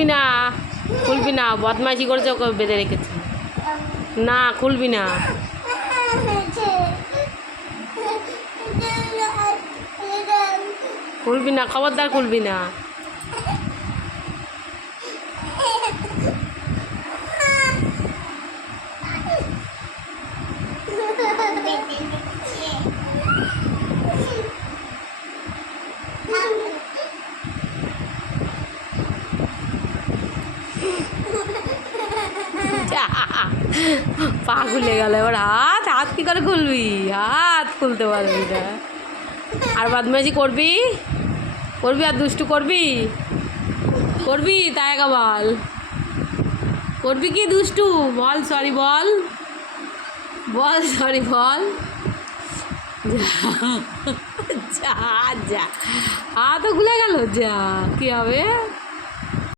খুলবি না, খুলবি না, বদমাইশি করেছে, ওকে বেঁধে রেখেছি। না খুলবি না। খুলবি না, খবরদার খুলবি না। পা খুলে গেল, এবার হাত হাত কী করে খুলবি? হাত খুলতে পারবি না। আর বদমাইশি করবি, করবি আর দুষ্টু করবি, করবি তাই একা বল। করবি কি দুষ্টু? বল সরি, বল বল সরি বল। যা যা, হাতও খুলে গেল, যা কি হবে?